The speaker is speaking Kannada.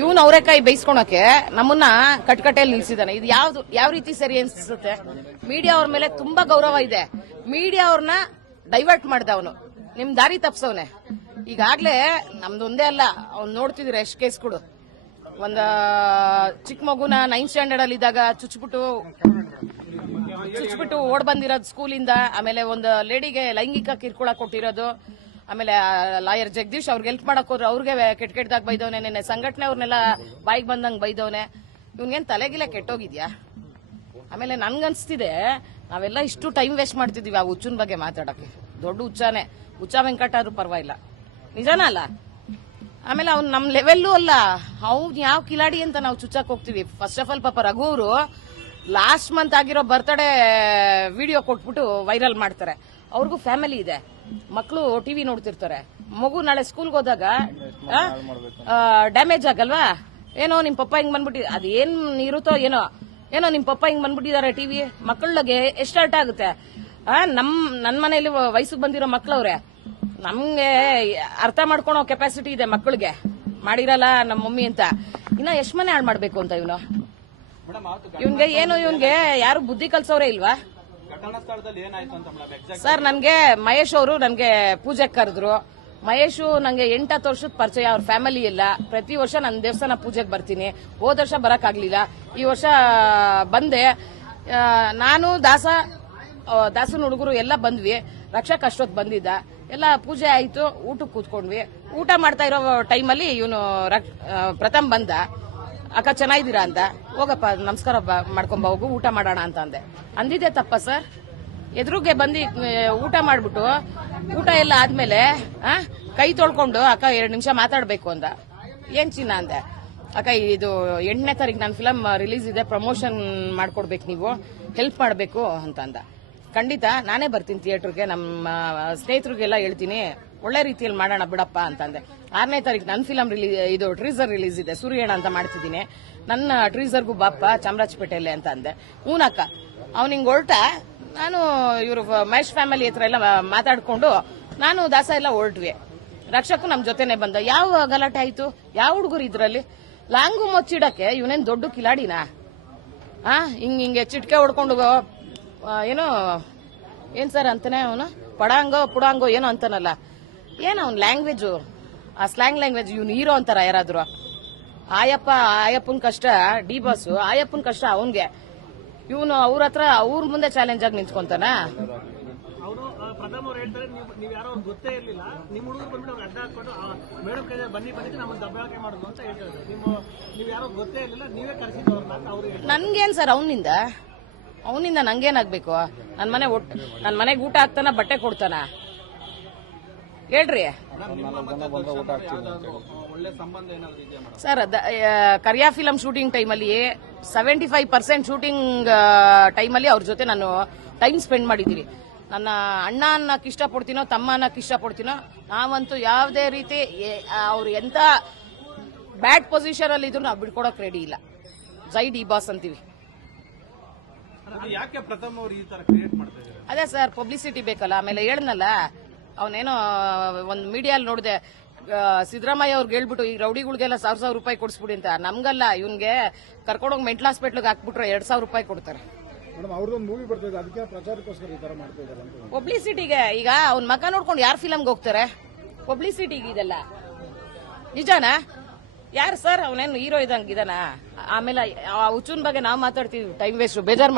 ಇವನ್ ಅವರೆಕಾಯಿ ಬೇಯಿಸ್ಕೊಳಕ್ಕೆ ನಮ್ಮನ್ನ ಕಟ್ಕಟೆಯಲ್ಲಿ ನಿಲ್ಸಿದಾನೆ. ಇದು ಯಾವ್ದು, ಯಾವ ರೀತಿ ಸರಿ ಅನ್ಸುತ್ತೆ? ಮೀಡಿಯಾ ಅವ್ರ ಮೇಲೆ ತುಂಬಾ ಗೌರವ ಇದೆ. ಮೀಡಿಯಾ ಅವ್ರನ್ನ ಡೈವರ್ಟ್ ಮಾಡ್ದ ಅವನು ನಿಮ್ ದಾರಿ ತಪ್ಸವನೆ. ಈಗಾಗ್ಲೇ ನಮ್ದೊಂದೇ ಅಲ್ಲ, ಅವ್ನ್ ನೋಡ್ತಿದ್ರೆ ಎಷ್ಟ್ ಕೇಸ್ಗಳು ಒಂದ ಚಿಕ್ಕ ಮಗುನ ನೈನ್ ಸ್ಟ್ಯಾಂಡರ್ಡ್ ಅಲ್ಲಿ ಇದ್ದಾಗ ಚುಚ್ಬಿಟ್ಟು ಚುಚ್ಬಿಟ್ಟು ಓಡ್ ಬಂದಿರೋದು ಸ್ಕೂಲಿಂದ ಆಮೇಲೆ ಒಂದು ಲೇಡಿಗೆ ಲೈಂಗಿಕ ಕಿರುಕುಳ ಕೊಟ್ಟಿರೋದು. ಆಮೇಲೆ ಲಾಯರ್ ಜಗದೀಶ್ ಅವ್ರಿಗೆ ಹೆಲ್ಪ್ ಮಾಡಕ್ ಹೋದ್ರು. ಅವ್ರಿಗೆ ಕೆಟ್ಟ ಕೆಟ್ಟದಾಗ ಬೈದವನೆ ನಿನ್ನೆ. ಸಂಘಟನೆ ಅವ್ರನ್ನೆಲ್ಲ ಬಾಯಿಗೆ ಬಂದಂಗ್ ಬೈದವನೆ. ಇವನ್ಗೇನ್ ತಲೆಗಿಲ್ಲ ಕೆಟ್ಟೋಗಿದ್ಯಾ? ಆಮೇಲೆ ನನ್ಗನ್ಸ್ತಿದೆ, ನಾವೆಲ್ಲ ಇಷ್ಟು ಟೈಮ್ ವೇಸ್ಟ್ ಮಾಡ್ತಿದೀವಿ ಆ ಹುಚ್ಚನ ಬಗ್ಗೆ ಮಾತಾಡಕ್ಕೆ. ದೊಡ್ಡ ಹುಚ್ಚಾನೆ. ಹುಚ್ಚ ವೆಂಕಟ ಆದ್ರೂ ಪರವಾಗಿಲ್ಲ. ನಿಜಾನ ಅಲ್ಲ? ಆಮೇಲೆ ಅವ್ನು ನಮ್ ಲೆವೆಲ್ಲೂ ಅಲ್ಲ. ಅವ್ನು ಯಾವ ಕಿಲಾಡಿ ಅಂತ ನಾವು ಚುಚ್ಚಕ್ ಹೋಗ್ತೀವಿ. ಫಸ್ಟ್ ಆಫ್ ಆಲ್ ಪಾಪ ರಘು ಅವರು ಲಾಸ್ಟ್ ಮಂತ್ ಆಗಿರೋ ಬರ್ತ್ಡೇ ವಿಡಿಯೋ ಕೊಟ್ಬಿಟ್ಟು ವೈರಲ್ ಮಾಡ್ತಾರೆ. ಅವ್ರಿಗೂ ಫ್ಯಾಮಿಲಿ ಇದೆ. ಮಕ್ಕಳು ಟಿವಿ ನೋಡ್ತಿರ್ತಾರೆ. ಮಗು ನಾಳೆ ಸ್ಕೂಲ್ಗೆ ಹೋದಾಗ ಡ್ಯಾಮೇಜ್ ಆಗಲ್ವಾ? ಏನೋ ನಿಮ್ ಪಪ್ಪ ಹಿಂಗ್ ಬಂದ್ಬಿಟ್ಟಿ ಅದೇನ್ ಇರುತ್ತೋ ಏನೋ. ಏನೋ ನಿಮ್ ಪಪ್ಪ ಹಿಂಗ್ ಬಂದ್ಬಿಟ್ಟಿದ್ದಾರೆ ಟಿವಿ ಮಕ್ಕಳಿಗೆ ಎಷ್ಟು ಅರ್ಟ್ ಆಗುತ್ತೆ? ನಮ್ ನನ್ ಮನೇಲಿ ವಯಸ್ಸಿಗೆ ಬಂದಿರೋ ಮಕ್ಳವ್ರೆ ನಮ್ಗೆ ಅರ್ಥ ಮಾಡ್ಕೊಳೋ ಕೆಪಾಸಿಟಿ ಇದೆ ಮಕ್ಕಳಿಗೆ ಮಾಡಿರಲ್ಲ ನಮ್ಮ ಮಮ್ಮಿ ಅಂತ. ಇನ್ನ ಎಷ್ಟ್ ಮನೆ ಹಾಳು ಮಾಡ್ಬೇಕು ಅಂತ ಇವನು. ಇವನ್ಗೆ ಏನು ಇವನ್ಗೆ ಯಾರು ಬುದ್ಧಿ ಕಲ್ಸೋರೇ ಇಲ್ವಾ? ಸರ್ ನನ್ಗೆ ಮಹೇಶ್ ಅವರು ನನ್ಗೆ ಪೂಜೆ ಕರೆದ್ರು. ಮಹೇಶು ನಂಗೆ ಎಂಟತ್ತು ವರ್ಷದ ಪರಿಚಯ, ಅವ್ರ ಫ್ಯಾಮಿಲಿ ಇಲ್ಲ. ಪ್ರತಿ ವರ್ಷ ನನ್ನ ದೇವಸ್ಥಾನ ಪೂಜೆಗೆ ಬರ್ತೀನಿ. ಹೋದ ವರ್ಷ ಬರಕ್ ಆಗ್ಲಿಲ್ಲ ಈ ವರ್ಷ ಬಂದೆ. ನಾನು, ದಾಸ ದಾಸನ ಹುಡುಗರು ಎಲ್ಲ ಬಂದ್ವಿ. ರಕ್ಷಕ್ ಅಷ್ಟೊತ್ತು ಬಂದಿದ್ದ. ಎಲ್ಲ ಪೂಜೆ ಆಯ್ತು ಊಟಕ್ಕೆ ಕೂತ್ಕೊಂಡ್ವಿ. ಊಟ ಮಾಡ್ತಾ ಇರೋ ಟೈಮಲ್ಲಿ ಇವನು ಪ್ರಥಮ್ ಬಂದ. ಅಕ್ಕ ಚೆನ್ನಾಗಿದ್ದೀರಾ ಅಂತ. ಹೋಗಪ್ಪ ನಮಸ್ಕಾರ ಮಾಡ್ಕೊಂಬ ಹೋಗು ಊಟ ಮಾಡೋಣ ಅಂತ ಅಂದೆ. ಅಂದಿದ್ದೆ ತಪ್ಪ ಸರ್. ಎದುರುಗೆ ಬಂದು ಊಟ ಮಾಡಿಬಿಟ್ಟು ಊಟ ಎಲ್ಲ ಆದ್ಮೇಲೆ ಆ, ಕೈ ತೊಳ್ಕೊಂಡು ಅಕ್ಕ ಎರಡು ನಿಮಿಷ ಮಾತಾಡಬೇಕು ಅಂದ. ಏನ್ ಚಿನ್ನ ಅಂದೆ. ಅಕ್ಕ ಇದು ಎಂಟನೇ ತಾರೀಕು ನನ್ನ ಫಿಲಮ್ ರಿಲೀಸ್ ಇದೆ ಪ್ರಮೋಷನ್ ಮಾಡ್ಕೊಡ್ಬೇಕು ನೀವು. ಹೆಲ್ಪ್ ಮಾಡಬೇಕು ಅಂತ ಅಂದ. ಖಂಡಿತ, ನಾನೇ ಬರ್ತೀನಿ ಥಿಯೇಟರ್ಗೆ ನಮ್ಮ ಸ್ನೇಹಿತರಿಗೆಲ್ಲ ಹೇಳ್ತೀನಿ, ಒಳ್ಳೆ ರೀತಿಯಲ್ಲಿ ಮಾಡೋಣ ಬಿಡಪ್ಪ ಅಂತಂದೆ. ಆರನೇ ತಾರೀಕು ನನ್ನ ಫಿಲಮ್ ರಿಲೀಸ್ ಇದು ಟ್ರೀಸರ್ ರಿಲೀಸ್ ಇದೆ ಸೂರ್ಯಣ ಅಂತ ಮಾಡ್ತಿದ್ದೀನಿ. ನನ್ನ ಟ್ರೀಸರ್ಗೂ ಬಾಪ್ಪ, ಚಾಮರಾಜಪೇಟೆಯಲ್ಲಿ ಅಂತ ಅಂದೆ. ಹೂನಕ್ಕ, ಅವ್ನು ಹಿಂಗೆ ಹೊರಟ, ನಾನು ಇವರು ಮಹೇಶ್ ಫ್ಯಾಮಿಲಿ ಹತ್ರ ಎಲ್ಲ ಮಾತಾಡಿಕೊಂಡು, ನಾನು ದಾಸ ಎಲ್ಲ ಹೊರಟ್ವಿ. ರಕ್ಷಕು ನಮ್ಮ ಜೊತೆನೆ ಬಂದ. ಯಾವ ಗಲಾಟೆ ಆಯಿತು? ಯಾವ ಹುಡುಗರು ಇದ್ರಲ್ಲಿ? ಲಾಂಗು ಮುಚ್ಚಿಡಕ್ಕೆ ಇವನೇನು ದೊಡ್ಡ ಕಿಲಾಡಿನಾ? ಆ, ಹಿಂಗೆ ಹಿಂಗೆ ಚಿಟ್ಕೆ ಹೊಡ್ಕೊಂಡು ಏನೋ ಏನ್ ಸರ್ ಅಂತಾನೆ ಅವನು? ಪಡಾಂಗೋ ಪುಡಾಂಗೋ ಏನೋ ಅಂತಾನಲ್ಲ. ಏನು ಅವ್ನ ಲ್ಯಾಂಗ್ವೇಜು ಆ ಸ್ಲ್ಯಾಂಗ್ ಲ್ಯಾಂಗ್ವೇಜ್ ಇವ್ನು ಹೀರೋ ಅಂತಾರ ಯಾರಾದ್ರು. ಆಯಪ್ಪ ಆಯಪ್ಪನ ಕಷ್ಟ ಡಿ ಬಾಸ್ ಆಯಪ್ಪನ ಕಷ್ಟ ಅವನ್ಗೆ. ಇವನು ಅವ್ರ ಹತ್ರ ಅವ್ರ ಮುಂದೆ ಚಾಲೆಂಜ್ ಆಗಿ ನಿಂತ್ಕೊಂತಾನ? ನನ್ಗೇನ್ ಸರ್ ಅವನಿಂದ? ಅವನಿಂದ ನಂಗೇನಾಗ್ಬೇಕು? ನನ್ ಮನೆ ಒಟ್ಟು ನನ್ನ ಮನೆಗೆ ಊಟ ಹಾಕ್ತಾನ, ಬಟ್ಟೆ ಕೊಡ್ತಾನ. ಹೇಳ್ರಿ. ಸರ್ ಕರಿಯಾ ಫಿಲಂ ಶೂಟಿಂಗ್ ಟೈಮಲ್ಲಿ ಸೆವೆಂಟಿ ಫೈವ್ ಪರ್ಸೆಂಟ್ ಶೂಟಿಂಗ್ ಟೈಮಲ್ಲಿ ಅವ್ರ ಜೊತೆ ನಾನು ಟೈಮ್ ಸ್ಪೆಂಡ್ ಮಾಡಿದ್ದೀನಿ. ನನ್ನ ಅಣ್ಣ ಅನ್ನಕ್ಕೆ ಇಷ್ಟಪಡ್ತೀನೋ ತಮ್ಮ ಅನ್ನಕ್ಕೆ ಇಷ್ಟಪಡ್ತೀನೋ, ನಾವಂತೂ ಯಾವುದೇ ರೀತಿ ಅವ್ರು ಎಂತ ಬ್ಯಾಡ್ ಪೊಸಿಷನ್ ಅಲ್ಲಿ ಇದ್ರು ನಾವು ಬಿಡ್ಕೊಡಕ್ ರೆಡಿ ಇಲ್ಲ. ಜೈ ಡಿ ಬಾಸ್ ಅಂತೀವಿ. ಯಾಕೆ ಪ್ರಥಮ ಅವ್ರು ಈ ತರ ಕ್ರಿಯೇಟ್ ಮಾಡ್ತಾ ಇದ್ದಾರೆ? ಅದೇ ಸರ್ ಪಬ್ಲಿಸಿಟಿ ಬೇಕಲ್ಲ. ಆಮೇಲೆ ಹೇಳದ್ನಲ್ಲ ಅವನೇನೋ ಒಂದು ಮೀಡಿಯಲ್ಲಿ ನೋಡಿದೆ ಸಿದ್ದರಾಮಯ್ಯ ಅವ್ರಿಗೆ ಹೇಳ್ಬಿಟ್ಟು ಈ ರೌಡಿಗಳಿಗೆಲ್ಲ ಸಾವಿರ ಸಾವಿರ ರೂಪಾಯಿ ಕೊಡಿಸ್ಬಿಡಿ ಅಂತ. ನಮ್ಗಲ್ಲ ಇವನ್ಗೆ ಕರ್ಕೊಂಡೋಗಿ ಮೆಂಟಲ್ ಹಾಸ್ಪಿಟ್ಲಿಗೆ ಹಾಕ್ಬಿಟ್ರೆ ಎರಡ್ ಸಾವಿರ ರೂಪಾಯಿ ಕೊಡ್ತಾರೆ. ಮೇಡಮ್ ಅವ್ರದ್ದೊಂದು ಮೂವಿ ಬರ್ತಿದೆ ಅದಕ್ಕೆ ಪ್ರಚಾರಕ್ಕೋಸ್ಕರ ಈ ತರ ಮಾಡ್ತಾ ಇದ್ದಾರೆ ಅಂತ ಪಬ್ಲಿಸಿಟಿಗೆ ಈಗ ಅವ್ನ ಮಗ ನೋಡ್ಕೊಂಡು ಯಾರು ಫಿಲಮ್ಗೆ ಹೋಗ್ತಾರೆ? ಪಬ್ಲಿಸಿಟಿಗೆ ಇದೆಲ್ಲ. ನಿಜಾನಾ? ಯಾರು ಸರ್? ಅವನೇನು ಹೀರೋ ಇದಂಗಿದಾನ ಆಮೇಲೆ ಆ ಹುಚ್ಚುನ್ ಬಗ್ಗೆ ನಾವು ಮಾತಾಡ್ತೀವಿ. ಟೈಮ್ ವೇಸ್ಟ್ ಬೇಜಾರು